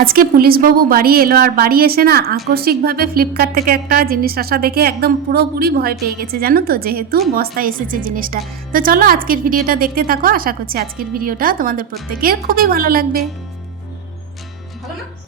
আজকে পুলিশবাবু বাড়ি এলো আর বাড়ি এসে না আকস্মিকভাবে ফ্লিপকার্ট থেকে একটা জিনিস আসা দেখে একদম পুরোপুরি ভয় পেয়ে গেছে, জানো তো? যেহেতু বস্তায় এসেছে জিনিসটা। তো চলো আজকের ভিডিওটা দেখতে থাকো, আশা করছি আজকের ভিডিওটা তোমাদের প্রত্যেকের খুবই ভালো লাগবে।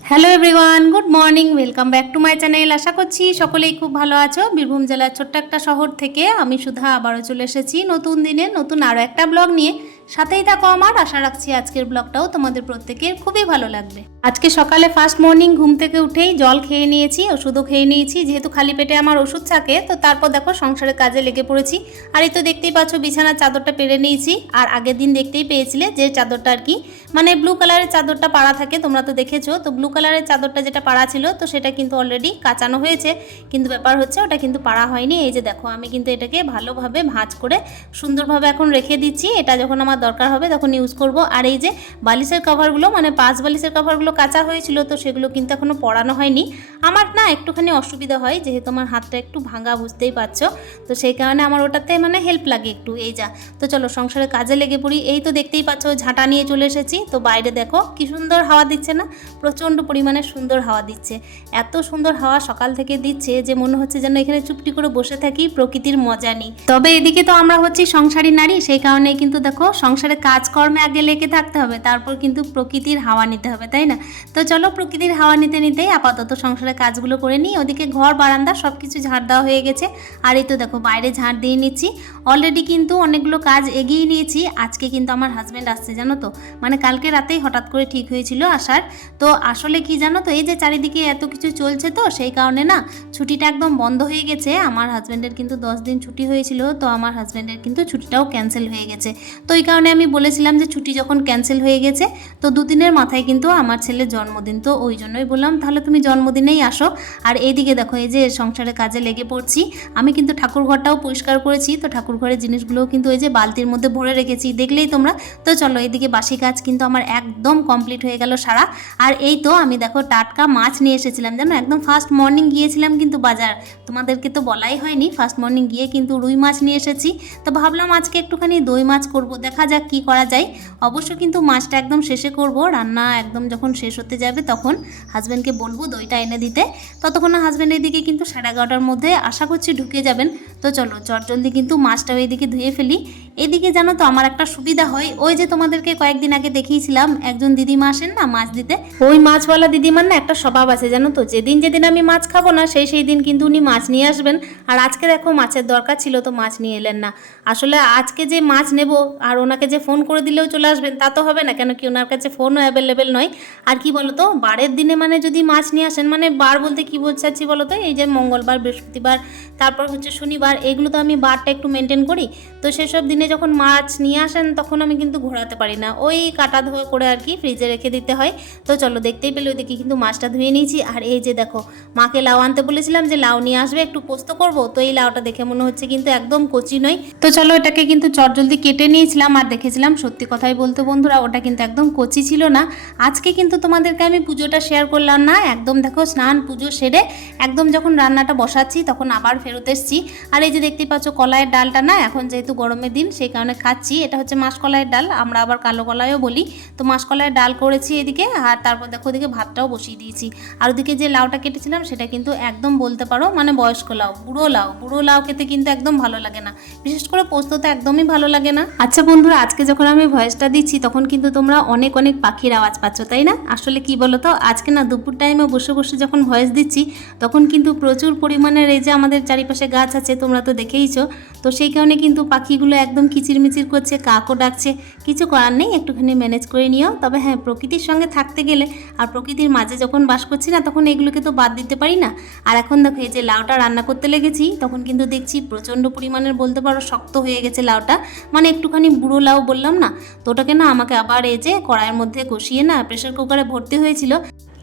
Hello everyone good morning welcome back to my channel আশা করছি সকলেই খুব ভালো আছো। বীরভূম জেলার ছোট্ট একটা শহর থেকে আমি সুধা আবারও চলে এসেছি নতুন দিনে, নতুন আরও একটা ব্লগ নিয়ে। সাথেই থাকো আমার। আশা রাখছি আজকের ব্লগটাও তোমাদের প্রত্যেকের খুবই ভালো লাগবে। আজকে সকালে ফার্স্ট মর্নিং ঘুম থেকে উঠেই জল খেয়ে নিয়েছি, ওষুধও খেয়ে নিয়েছি। যেহেতু খালি পেটে আমার ওষুধ থাকে, তো তারপর দেখো সংসারের কাজে লেগে পড়েছি। আর এই তো দেখতেই পাচ্ছ বিছানার চাদরটা পেরে নিয়েছি। আর আগের দিন দেখতেই পেয়েছিলে যে চাদরটা আর কি মানে ব্লু কালারের চাদরটা পাড়া থাকে, তোমরা তো দেখেছ। তো ব্লু কালারের চাদরটা যেটা পাড়া ছিল, তো সেটা কিন্তু অলরেডি কাচানো হয়েছে। কিন্তু ব্যাপার হচ্ছে ওটা কিন্তু পাড়া হয়নি। এই যে দেখো, আমি কিন্তু এটাকে ভালোভাবে ভাঁজ করে সুন্দরভাবে এখন রেখে দিচ্ছি। এটা যখন আমার দরকার হবে, তখন ইউজ করব। আর এই যে বালিশের কভারগুলো মানে পাঁচ বালিশের কভারগুলো কাঁচা হয়েছিল, তো সেগুলো কিন্তু এখনও পড়ানো হয়নি। আমার না একটুখানি অসুবিধা হয়, যেহেতু আমার হাতটা একটু ভাঙা, বুঝতেই পারছ। তো সেই কারণে আমার ওটাতে মানে হেল্প লাগে একটু, এই যা। তো চলো সংসারের কাজে লেগে পড়ি। এই তো দেখতেই পাচ্ছ, ঝাঁটা নিয়ে চলে এসেছি। তো বাইরে দেখো, কি সুন্দর হাওয়া দিচ্ছে না? প্রচণ্ড পরিমাণে সুন্দর হাওয়া দিচ্ছে। এত সুন্দর হাওয়া সকাল থেকে দিচ্ছে যে মনে হচ্ছে যেন এখানে চুপটি করে বসে থাকি, প্রকৃতির মজা নিই। তবে এদিকে তো আমরা হচ্ছি সংসারী নারী, সেই কারণে কিন্তু দেখো সংসারে কাজকর্মে আগে লেগে থাকতে হবে, তারপর কিন্তু প্রকৃতির হাওয়া নিতে হবে, তাই না? তো চলো প্রকৃতির হাওয়া নিতে নিতেই আপাতত সংসারের কাজগুলো করে নিই। ওদিকে ঘর, বারান্দা সব কিছু ঝাড় দেওয়া হয়ে গেছে। আর এই তো দেখো, বাইরে ঝাড় দিয়ে নিচ্ছি। অলরেডি কিন্তু অনেকগুলো কাজ এগিয়ে নিয়েছি। আজকে কিন্তু আমার হাজব্যান্ড আসছে, জানো তো? মানে কালকে রাতেই হঠাৎ করে ঠিক হয়েছিল আসার। তো আসলে কি জানো তো, এই যে চারিদিকে এত কিছু চলছে তো, সেই কারণে না ছুটিটা একদম বন্ধ হয়ে গেছে। আমার হাজব্যান্ডের কিন্তু দশ দিন ছুটি হয়েছিল, তো আমার হাজব্যান্ডের কিন্তু ছুটিটাও ক্যান্সেল হয়ে গেছে। তো এই কারণে আমি বলেছিলাম যে ছুটি যখন ক্যান্সেল হয়ে গেছে, তো দুদিনের মাথায় কিন্তু আমার ছেলের জন্মদিন। তো ওই জন্যই বললাম, তাহলে তুমি জন্মদিনেই আসো। আর এইদিকে দেখো, এই যে সংসারের কাজে লেগে পড়ছি, আমি কিন্তু ঠাকুর ঘরটাও পরিষ্কার করেছি। তো ঠাকুর ঘরের জিনিসগুলোও কিন্তু ওই যে বালতির মধ্যে ভরে রেখেছি, দেখলেই তোমরা। তো চলো, এইদিকে বাসি কাজ কিন্তু আমার একদম কমপ্লিট হয়ে গেল সারা। আর এই তো আমি দেখো টাটকা মাছ নিয়ে এসেছিলাম, জানো? একদম ফার্স্ট মর্নিং গিয়েছিলাম কিন্তু বাজার। তোমাদেরকে তো বলাই হয়নি, ফার্স্ট মর্নিং গিয়ে কিন্তু রুই মাছ নিয়ে এসেছি। তো ভাবলাম আজকে একটুখানি দই মাছ করব, দেখা যাক কি করা যায়। অবশ্য কিন্তু মাছটা একদম শেষে করব। রান্না একদম যখন শেষ হতে যাবে তখন হাজব্যান্ডকে বলব দইটা এনে দিতে। ততক্ষণ হাজব্যান্ড দিকে কিন্তু সাড়ে এগারোটার মধ্যে আশা করছি ঢুকে যাবেন। তো চলো চটজলদি কিন্তু মাছটাও এদিকে ধুয়ে ফেলি। এদিকে জানো তো আমার একটা সুবিধা হয়। ওই যে তোমাদেরকে কয়েকদিন আগে দেখিয়েছিলাম, একজন দিদিমা আসেন না মাছ দিতে? ওই মাছওয়ালা দিদিমার না একটা স্বভাব আছে জানো তো। যেদিন যেদিন আমি মাছ খাব না, সেই সেই দিন কিন্তু উনি মাছ নিয়ে আসবেন। আর আজকে দেখো মাছের দরকার ছিল, তো মাছ নিয়ে এলেন না। আসলে আজকে যে মাছ নেব আর ওনাকে যে ফোন করে দিলেও চলে আসবেন, তা তো হবে না, কেন কি ওনার কাছে ফোনও অ্যাভেলেবেল নয়। আর কি বলতো, বারের দিনে মানে যদি মাছ নিয়ে আসেন মানে বার বলতে কি বোঝাচ্ছি বলো তো এই যে মঙ্গলবার, বৃহস্পতিবার, তারপর হচ্ছে শনিবার, এগুলো তো আমি বারটা একটু মেনটেন করি। তো সেসব দিনে যখন মাছ নিয়ে আসেন, তখন আমি কিন্তু ঘোরাতে পারি না। ওই কাটা ধোয়া করে আর কি ফ্রিজে রেখে দিতে হয়। তো চলো, দেখতেই পেলে ওইদিকে কিন্তু মাছটা ধুয়ে নিয়েছি। আর এই যে দেখো, মাকে লাউ আনতে বলেছিলাম যে, লাউ নিয়ে আসবে, একটু পোস্ত করব? তো এই লাউটা দেখে মনে হচ্ছে কিন্তু একদম কচি নয়। তো চলো, এটাকে কিন্তু চটজলদি কেটে নিয়েছিলাম। আর দেখেছিলাম, সত্যি কথাই বলতে বন্ধুরা, ওটা কিন্তু একদম কচি ছিল না। আজকে কিন্তু তোমাদেরকে আমি পুজোটা শেয়ার করলাম না। একদম দেখো, স্নান, পুজো সেরে একদম যখন রান্নাটা বসাচ্ছি, তখন আবার ফেরত এসেছি। আর এই যে দেখতেই পাচ্ছ, কলাইয়ের ডালটা না, এখন যেহেতু গরমের দিন সেই কারণে খাচ্ছি। এটা হচ্ছে মাসকলাইয়ের ডাল। আমরা আবার কালো কলাইও বলি। তো মাসকলাইয়ের ডাল করেছি এদিকে। আর তারপর দেখো ওদিকে ভাতটাও বসিয়ে দিয়েছি। আর ওদিকে যে লাউটা কেটেছিলাম, সেটা কিন্তু একদম বলতে পারো মানে বয়স্ক লাউ, বুড়ো লাউ। বুড়ো লাউ খেতে কিন্তু একদম ভালো লাগে না। বিশেষ করে পোস্ত তো একদমই ভালো লাগে না। আচ্ছা বন্ধুরা, আজকে যখন আমি ভয়েসটা দিচ্ছি, তখন কিন্তু তোমরা অনেক অনেক পাখির আওয়াজ পাচ্ছ, তাই না? আসলে কি বলো তো আজকে না দুপুর টাইমে বসে বসে যখন ভয়েস দিচ্ছি, তখন কিন্তু প্রচুর পরিমাণের এই যে আমাদের চারিপাশে গাছ আছে, তোমরা তো দেখেইছো। তো সেই কারণে কিন্তু পাখিগুলো একদম কিচিরমিচির করছে কাকও ডাকছে। কিছু করার নেই, একটুখানি ম্যানেজ করে নিও। তবে হ্যাঁ প্রকৃতির সঙ্গে থাকতে গেলে আর প্রকৃতির মাঝে যখন বাস করছি না, তখন এগুলোকে তো বাদ দিতে পারি না। আর এখন দেখো, এই যে লাউটা রান্না করতে লেগেছি, তখন কিন্তু দেখছি প্রচণ্ড পরিমাণের বলতে পারো শক্ত হয়ে গেছে লাউটা। মানে একটুখানি বুড়ো লাউ বললাম না, তো ওটাকে না আমাকে আবার এই যে কড়াইয়ের মধ্যে কষিয়ে না প্রেশার কুকারে ভর্তি হয়েছিল।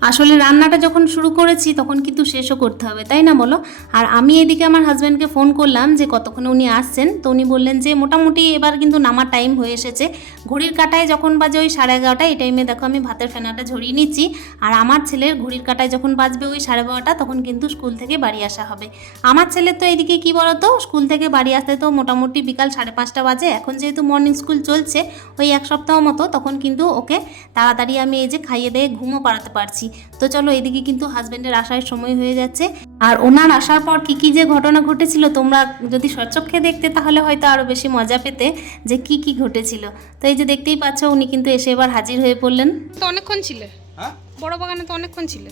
আসলে রান্নাটা যখন শুরু করেছি, তখন কিন্তু শেষও করতে হবে, তাই না বলো? আর আমি এদিকে আমার হাজব্যান্ডকে ফোন করলাম যে কতক্ষণে উনি আসছেন, তো উনি বললেন যে মোটামুটি এবার কিন্তু নামার টাইম হয়ে এসেছে। ঘড়ির কাটায় যখন বাজে ওই সাড়ে এগারোটা, এই টাইমে দেখো আমি ভাতের ফেনাটা ঝরিয়ে নিচ্ছি, আর আমার ছেলের ঘড়ির কাটায় যখন বাজবে ওই সাড়ে বারোটা, তখন কিন্তু স্কুল থেকে বাড়ি আসা হবে। আমার ছেলের তো এদিকে কি বলতো স্কুল থেকে বাড়ি আসতে তো মোটামুটি বিকাল সাড়ে পাঁচটা বাজে, এখন যেহেতু মর্নিং স্কুল চলছে, ওই এক সপ্তাহ মতো, তখন কিন্তু ওকে তাড়াতাড়ি আমি এই যে খাইয়ে দিয়ে ঘুমও পাড়াতে পারছি তো চলো এদিকে কিন্তু হাজবেন্ডের আসার সময় হয়ে যাচ্ছে। আর ওনার আসার পর কি কি যে ঘটনা ঘটেছিল তোমরা যদি সচক্ষে দেখতে তাহলে হয়তো আরও বেশি মজা পেতে যে কি কি ঘটেছিল। তো এই যে দেখতেই পাচ্ছ উনি কিন্তু এসে এবার হাজির হয়ে পড়লেন। তো অনেকক্ষণ ছিলে? হ্যাঁ? বড় বাগানে তো অনেকক্ষণ ছিলে।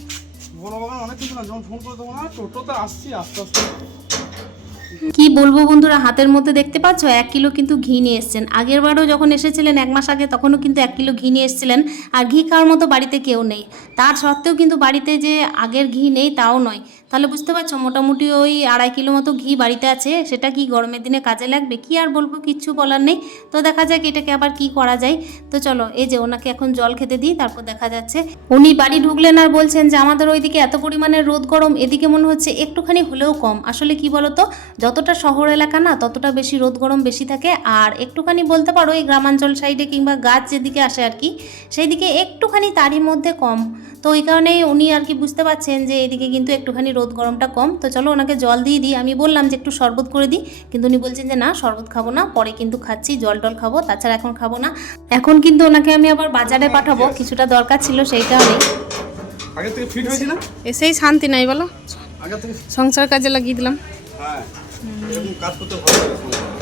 বড় বাগান অনেক কিছু না যখন ফোন করে না টোটোতে আসছি আস্তে আস্তে। কি বলব বন্ধুরা, হাতের মধ্যে দেখতে পাচ্ছ? এক কিলো কিন্তু ঘি নিয়ে এসছেন। আগের বারও যখন এসেছিলেন এক মাস আগে, তখনও কিন্তু এক কিলো ঘি নিয়ে এসেছিলেন। আর ঘি খাওয়ার মতো বাড়িতে কেউ নেই। তার সত্ত্বেও কিন্তু বাড়িতে যে আগের ঘি নেই, তাও নয়। তাহলে বুঝতে পারছ, মোটামুটি ওই আড়াই কিলো মতো ঘি বাড়িতে আছে। সেটা কি গরমের দিনে কাজে লাগবে? কি আর বলব, কিচ্ছু বলার নেই। তো দেখা যাক এটাকে আবার কি করা যায়। তো চলো, এই যে ওনাকে এখন জল খেতে দিই, তারপর দেখা যাচ্ছে। উনি বাড়ি ঢুকলেন আর বলছেন যে, আমাদের ওইদিকে এত পরিমাণে রোদ গরম, এদিকে মনে হচ্ছে একটুখানি হলেও কম। আসলে কি বলতো যতটা শহর এলাকা না ততটা বেশি রোদ গরম বেশি থাকে। আর একটুখানি বলতে পারো এই গ্রামাঞ্চল সাইডে কিংবা গাছ যেদিকে আসে আর কি সেই দিকে একটুখানি তারই মধ্যে কম। তো ওই কারণেই উনি আর কি বুঝতে পারছেন যে এদিকে কিন্তু একটুখানি রোদ গরমটা কম। তো চলো ওনাকে জল দিয়ে দিই। আমি বললাম যে একটু শরবত করে দিই কিন্তু উনি বলছেন যে না শরবত খাব না পরে কিন্তু খাচ্ছি জল টল খাব তাছাড়া এখন খাব না। এখন কিন্তু ওনাকে আমি আবার বাজারে পাঠাবো কিছুটা দরকার ছিল সেই কারণেই আগে থেকে ফিট হয়েছি এসেই শান্তি নাই বলো। আগে থেকে সংসার কাজে লাগিয়ে দিলাম। হ্যাঁ। এরকম কাজ করতে ভালো লাগে।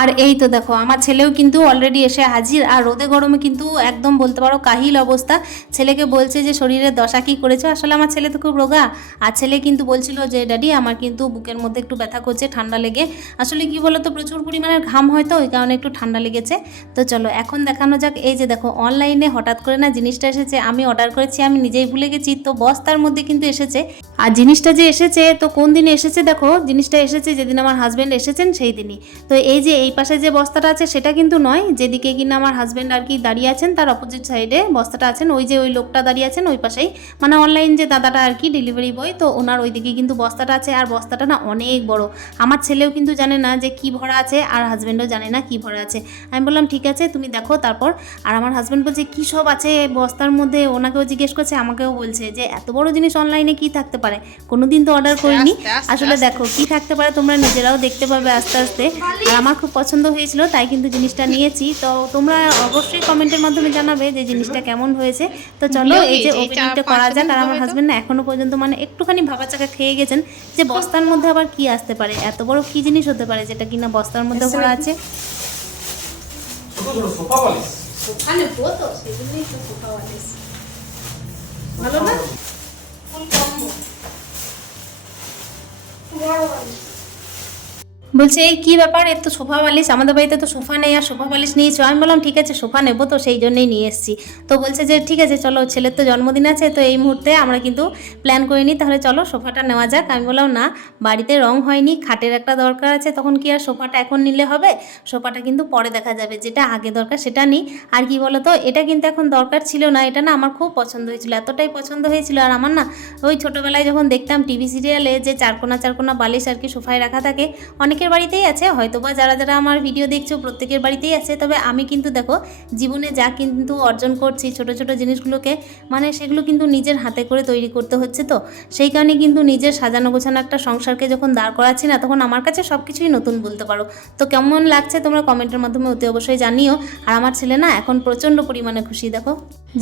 আর এই তো দেখো, আমার ছেলেও কিন্তু অলরেডি এসে হাজির। আর রোদে গরমে কিন্তু একদম বলতে পারো কাহিল অবস্থা। ছেলেকে বলছে যে শরীরের দশা কি করেছ? আসলে আমার ছেলে তো খুব রোগা। আর ছেলে কিন্তু বলছিল যে, ড্যাডি, আমার কিন্তু বুকের মধ্যে একটু ব্যথা করছে, ঠান্ডা লেগে আসলে কি বলতো, প্রচুর পরিমাণের ঘাম হয় তো ওই কারণে একটু ঠান্ডা লেগেছে। তো চলো, এখন দেখানো যাক, এই যে দেখো অনলাইনে হঠাৎ করে না জিনিসটা এসেছে, আমি অর্ডার করেছি, আমি নিজেই ভুলে গেছি, তো বস্তার মধ্যে কিন্তু এসেছে। আর জিনিসটা যে এসেছে, তো কোন দিনে এসেছে দেখো, জিনিসটা এসেছে, যেদিন আমার হাজব্যান্ড এসেছেন, সেই দিনই। তো এই যে এই পাশে যে বস্তাটা আছে সেটা কিন্তু নয় যেদিকে কিনা আমার হাজব্যান্ড আর কি দাঁড়িয়ে আছেন তার অপোজিট সাইডে বস্তাটা আছেন। ওই যে ওই লোকটা দাঁড়িয়ে আছেন ওই পাশেই। মানে অনলাইন যে দাদাটা আর কি ডেলিভারি বয় তো ওনার ওইদিকে কিন্তু বস্তাটা আছে। আর বস্তাটা না অনেক বড়। আমার ছেলেও কিন্তু জানে না যে কি ভরা আছে আর হাজব্যান্ডও জানে না কি ভরা আছে। আমি বললাম ঠিক আছে তুমি দেখো তারপর। আর আমার হাজব্যান্ড বলছে কী সব আছে বস্তার মধ্যে? ওনাকেও জিজ্ঞেস করছে আমাকেও বলছে যে এত বড় জিনিস অনলাইনে কি থাকতে পারে? কোনোদিন তো অর্ডার করিনি। আসলে দেখো কি থাকতে পারে তোমরা নিজেরাও দেখতে পাবে আস্তে আস্তে। আর আমার খুব পছন্দ হয়েছিল তাই কিন্তু জিনিসটা নিয়েছি। তো তোমরা অবশ্যই কমেন্টের মাধ্যমে জানাবে যে জিনিসটা কেমন হয়েছে। তো চলো এই যে ওপেনিংটা করা যাক আর আমার। হাজবেন্ড না এখনও পর্যন্ত মানে একটুখানি ভাবা চাকা খেয়ে গেছেন যে বস্তার মধ্যে আবার কি আসতে পারে। এত বড় কি জিনিস হতে পারে যেটা কিনা বস্তার মধ্যে ভরা আছে? ছোট ছোট বলছে, এই কী ব্যাপার? এর তো সোফা বালিশ আমাদের বাড়িতে তো সোফা নেই, আর সোফা বালিশ নিয়েছো। আমি বললাম, ঠিক আছে, সোফা নেব তো, সেই জন্যই নিয়ে এসেছি। তো বলছে যে, ঠিক আছে, চলো, ছেলের তো জন্মদিন আছে, তো এই মুহূর্তে আমরা কিন্তু প্ল্যান করিনি তাহলে চলো, সোফাটা নেওয়া যাক। আমি বললাম, না, বাড়িতে রং হয়নি, খাটের একটা দরকার আছে, তখন কি আর সোফাটা এখন নিলে হবে? সোফাটা কিন্তু পরে দেখা যাবে, যেটা আগে দরকার সেটা নিই। আর কি বলো তো এটা কিন্তু এখন দরকার ছিল না, এটা না আমার খুব পছন্দ হয়েছিল, এতটাই পছন্দ হয়েছিল। আর আমার না, ওই ছোটোবেলায় যখন দেখতাম টিভি সিরিয়ালে যে চারকোনা চারকোনা বালিশ আর কি সোফায় রাখা থাকে, অনেকের বাড়িতেই আছে হয়তো বা যারা যারা আমার ভিডিও দেখছ প্রত্যেকের বাড়িতেই আছে, তবে আমি কিন্তু দেখো, জীবনে যা কিন্তু অর্জন করছি, ছোট ছোট জিনিসগুলোকে মানে সেগুলো কিন্তু নিজের হাতে করে তৈরি করতে হচ্ছে তো। সেই কারণে কিন্তু নিজের সাজানো গোছানো একটা সংসারকে যখন দাঁড় করাচ্ছি না, তখন আমার কাছে সব কিছুই নতুন বলতে পারো। তো কেমন লাগছে তোমরা কমেন্টের মাধ্যমে অতি অবশ্যই জানিও। আর আমার ছেলে না এখন প্রচণ্ড পরিমাণে খুশি, দেখো।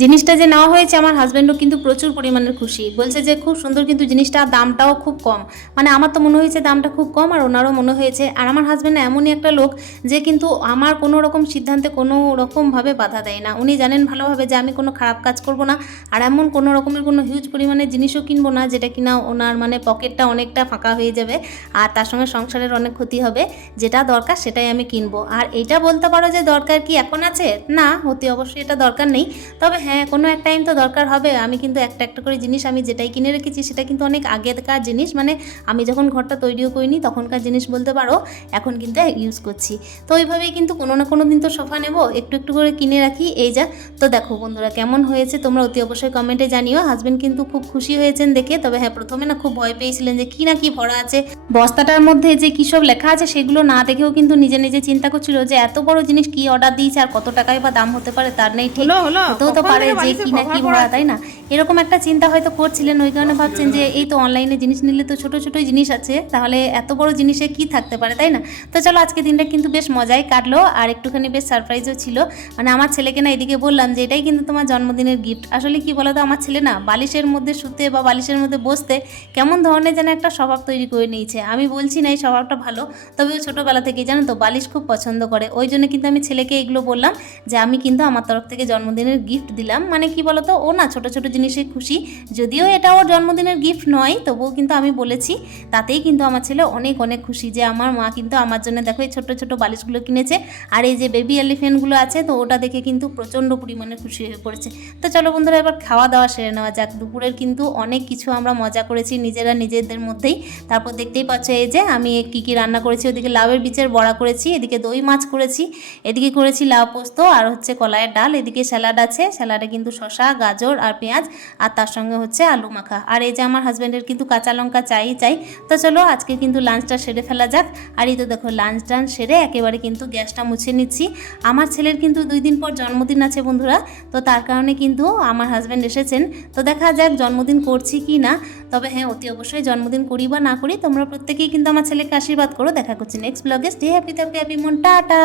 জিনিসটা যে নেওয়া হয়েছে আমার হাজব্যান্ডও কিন্তু প্রচুর পরিমাণে খুশি। বলছে যে খুব সুন্দর কিন্তু জিনিসটা দামটাও খুব কম। মানে আমার তো মনে হয়েছে দামটা খুব কম, আর ওনারও মনে হয়েছে আর আমার হাজব্যান্ড এমনই একটা লোক যে কিন্তু আমার কোনো রকম সিদ্ধান্তে কোনো রকমভাবে বাধা দেয় না। উনি জানেন ভালোভাবে যে আমি কোনো খারাপ কাজ করব না। আর এমন কোনো রকমের কোনো হিউজ পরিমাণে জিনিসও কিনবো না, যেটা কিনা ওনার মানে পকেটটা অনেকটা ফাঁকা হয়ে যাবে আর তার সঙ্গে সংসারের অনেক ক্ষতি হবে। যেটা দরকার সেটাই আমি কিনবো। আর এটা বলতে পারো যে দরকার কি এখন আছে? না, অতি অবশ্যই এটা দরকার নেই। তবে হ্যাঁ কোনো এক টাইম তো দরকার হবে। আমি কিন্তু একটা একটা করে জিনিস আমি যেটাই কিনে রেখেছি সেটা কিন্তু অনেক আগেকার জিনিস। মানে আমি যখন ঘরটা তৈরিও করিনি, তখনকার জিনিস বলতে পারো এখন কিন্তু ইউজ করছি। তো ওইভাবেই কিন্তু কোনো না কোনো দিন তো সোফা নেব একটু একটু করে কিনে রাখি। এই যা তো দেখো বন্ধুরা কেমন হয়েছে তোমরা অতি অবশ্যই কমেন্টে জানিও। হাজবেন্ড কিন্তু খুব খুশি হয়েছেন দেখে তবে হ্যাঁ প্রথমে না খুব ভয় পেয়েছিলেন যে কি না কি ভরা আছে। বস্তাটার মধ্যে যে কী সব লেখা আছে সেগুলো না দেখেও কিন্তু নিজে নিজে চিন্তা করছিল যে এত বড় জিনিস কি অর্ডার দিয়েছে আর কত টাকায় বা দাম হতে পারে তার নেই ঠিক। হতেও তো পারে যে কি না কি ভরা তাই না? এরকম একটা চিন্তা হয়তো করছিলেন ওই কারণে ভাবছেন যে এই তো অনলাইনে জিনিস নিলে তো ছোট ছোট জিনিস আছে তাহলে এত বড় জিনিসে কি থাকতে পারে, তাই না? তো চলো আজকে দিনটা কিন্তু বেশ মজাই কাটলো আর একটুখানি বেশ সারপ্রাইজও ছিল। মানে আমার ছেলেকে না এদিকে বললাম যে, এটাই কিন্তু তোমার জন্মদিনের গিফট আসলে কি বলো তো আমার ছেলে না বালিশের মধ্যে শুতে বা বালিশের মধ্যে বসতে কেমন ধরনের যেন একটা স্বভাব তৈরি করে নিয়েছে। আমি বলছি না এই স্বভাবটা ভালো, তবে ছোটোবেলা থেকেই জানো তো বালিশ খুব পছন্দ করে। ওই জন্য কিন্তু আমি ছেলেকে এগুলো বললাম যে, আমি কিন্তু আমার তরফ থেকে জন্মদিনের গিফট দিলাম। মানে কি বলতো, ও না ছোট ছোট জিনিসে খুশি। যদিও এটা ওর জন্মদিনের গিফট নয়, তবুও কিন্তু আমি বলেছি, তাতেই কিন্তু আমার ছেলে অনেক অনেক খুশি যে আমার মা কিন্তু আমার জন্য দেখো এই ছোট ছোট বালিশগুলো কিনেছে। আর এই যে বেবি এলিফেন্টগুলো আছে, তো ওটা দেখে কিন্তু প্রচণ্ড পরিমাণে খুশি হয়ে পড়েছে। তো চলো বন্ধুরা, এবার খাওয়া দাওয়া সেরে নেওয়া যাক। দুপুরের কিন্তু অনেক কিছু আমরা মজা করেছি নিজেরা নিজেদের মধ্যেই। তারপর দেখতেই পাচ্ছ এই যে আমি কী কী রান্না করেছি, ওদিকে লাউয়ের বীজের বড়া করেছি, এদিকে দই মাছ করেছি, এদিকে করেছি লাউ পোস্ত আর হচ্ছে কলাইয়ের ডাল, এদিকে স্যালাড আছে। স্যালাডে কিন্তু শশা গাজর আর পেঁয়াজ আর তার সঙ্গে হচ্ছে আলু মাখা। আর এই যে আমার হাজব্যান্ডের কিন্তু কাঁচা লঙ্কা চাই চাই। তো চলো আজকে কিন্তু লাঞ্চটা সেরে ফেলা যাক। আর এই তো দেখো লাঞ্চ টাঞ্চ সেরে একেবারে কিন্তু গ্যাসটা মুছে নিচ্ছি। আমার ছেলের কিন্তু দুই দিন পর জন্মদিন আছে বন্ধুরা, তো তার কারণে কিন্তু আমার হাজব্যান্ড এসেছেন। তো দেখা যাক জন্মদিন করছি কি না, তবে হ্যাঁ অতি অবশ্যই জন্মদিন করি বা না করি, তোমরা প্রত্যেকেই কিন্তু আমার ছেলেকে আশীর্বাদ করো। দেখা করছি নেক্সট ব্লগে স্টে হ্যাপি থাকবে হ্যাপি মন। টাটা!